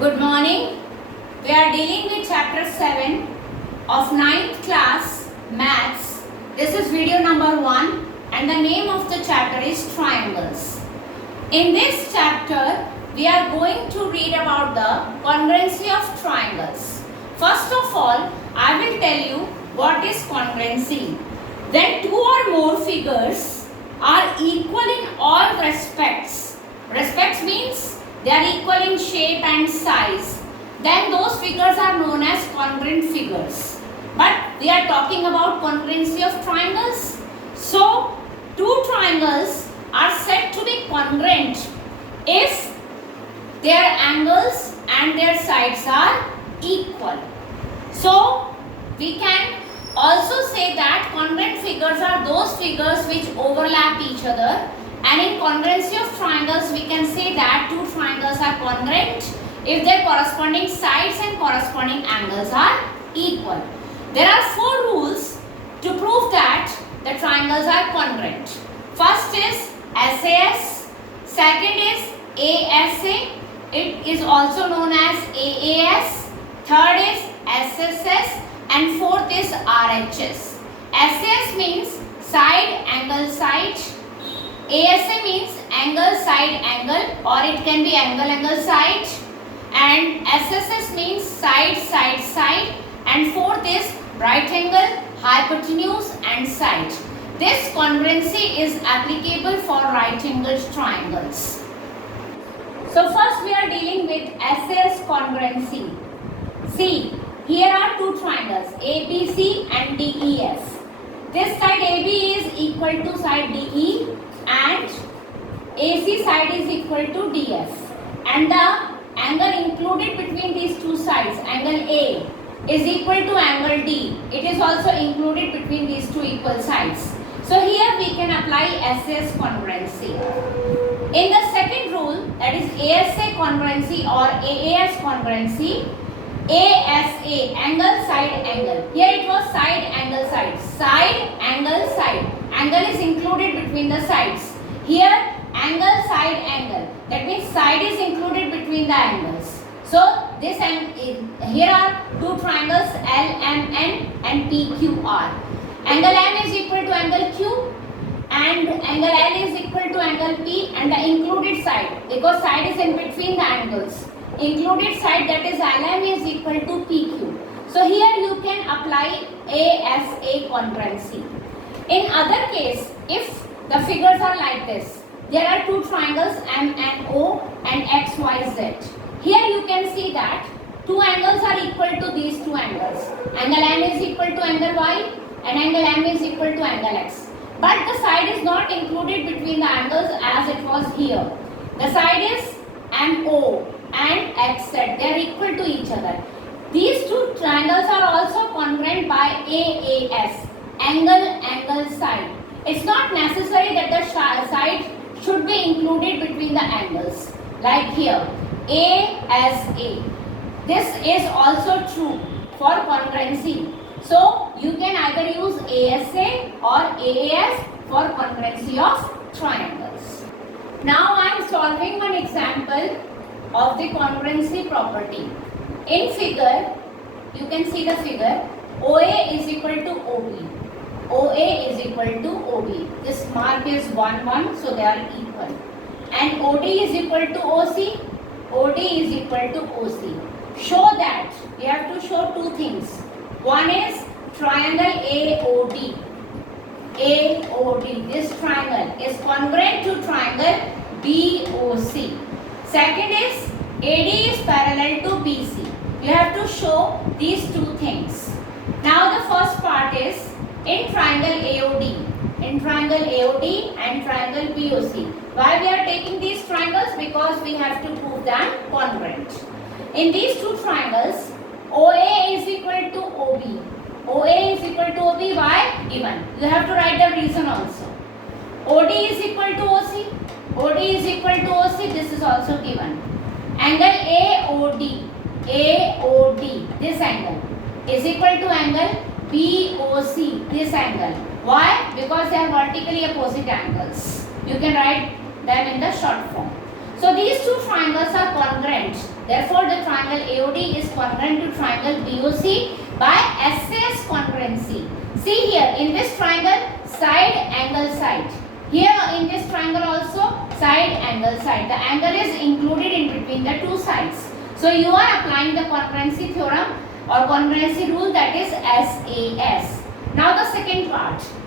Good morning. We are dealing with chapter 7 of 9th class maths. This is video number 1 and the name of the chapter is triangles. In this chapter, we are going to read about the congruency of triangles. First of all, I will tell you what is congruency. When two or more figures are equal in all respects. Respects means they are equal in shape and size. Then those figures are known as congruent figures. But we are talking about congruency of triangles. So, two triangles are said to be congruent if their angles and their sides are equal. So, we can also say that congruent figures are those figures which overlap each other. And in congruency of triangles, we can say that two triangles are congruent if their corresponding sides and corresponding angles are equal. There are 4 rules to prove that the triangles are congruent. First is SAS, second is ASA, it is also known as AAS, third is SSS, and fourth is RHS. SAS means side, angle, side. ASA means angle, side, angle, or it can be angle, angle, side. And SSS means side, side, side. And fourth is right angle, hypotenuse and side. This congruency is applicable for right angled triangles. So first we are dealing with SAS congruency. See, here are two triangles ABC and DEF. This side AB is equal to side DE and AC side is equal to DF, and the angle included between these two sides, angle A, is equal to angle D. It is also included between these two equal sides. So here we can apply SAS congruency. In the second rule, that is ASA congruency or AAS congruency, ASA, angle, side, angle. Here it was side, angle, side. Side, angle, side. Angle is included between the sides. Here, angle, side, angle. That means side is included between the angles. So, this here are two triangles LMN and PQR. Angle M is equal to angle Q and angle L is equal to angle P, and the included side, because side is in between the angles. Included side, that is LM, is equal to PQ. So here you can apply ASA congruency. In other case, if the figures are like this, there are two triangles M and O and XYZ. Here you can see that two angles are equal to these two angles. Angle M is equal to angle Y and angle M is equal to angle X. But the side is not included between the angles as it was here. The side is MO and XZ. They are equal to each other. These two triangles are also congruent by AAS, angle, angle, side. It's not necessary that the side should be included between the angles. Like here, ASA. This is also true for congruency. So, you can either use ASA or AAS for congruency of triangles. Now, I am solving one example of the congruency property. In figure, you can see the figure, OA is equal to OB. OA is equal to OB. This mark is 1, 1, so they are equal. And OD is equal to OC. OD is equal to OC. Show that. We have to show two things. One is triangle AOD. AOD. This triangle is congruent to triangle BOC. Second is AD is parallel to BC. You have to show these two things. Now the first part is in triangle AOD. In triangle AOD and triangle BOC. Why we are taking these triangles? Because we have to prove them congruent. In these two triangles, OA is equal to OB. OA is equal to OB. Why? Given. You have to write the reason also. OD is equal to OC. OD is equal to OC. This is also given. Angle AOD. AOD. This angle is equal to angle BOC. This angle. Why? Because they are vertically opposite angles. You can write them in the short form. So these two triangles are congruent Therefore, the triangle AOD is congruent to triangle BOC by SS congruency. See here, in this triangle, side, angle, side. Here in this triangle also, side, angle, side. The angle is included in between the two sides. So, you are applying the congruency theorem or congruency rule, that is SAS. Now, the second part.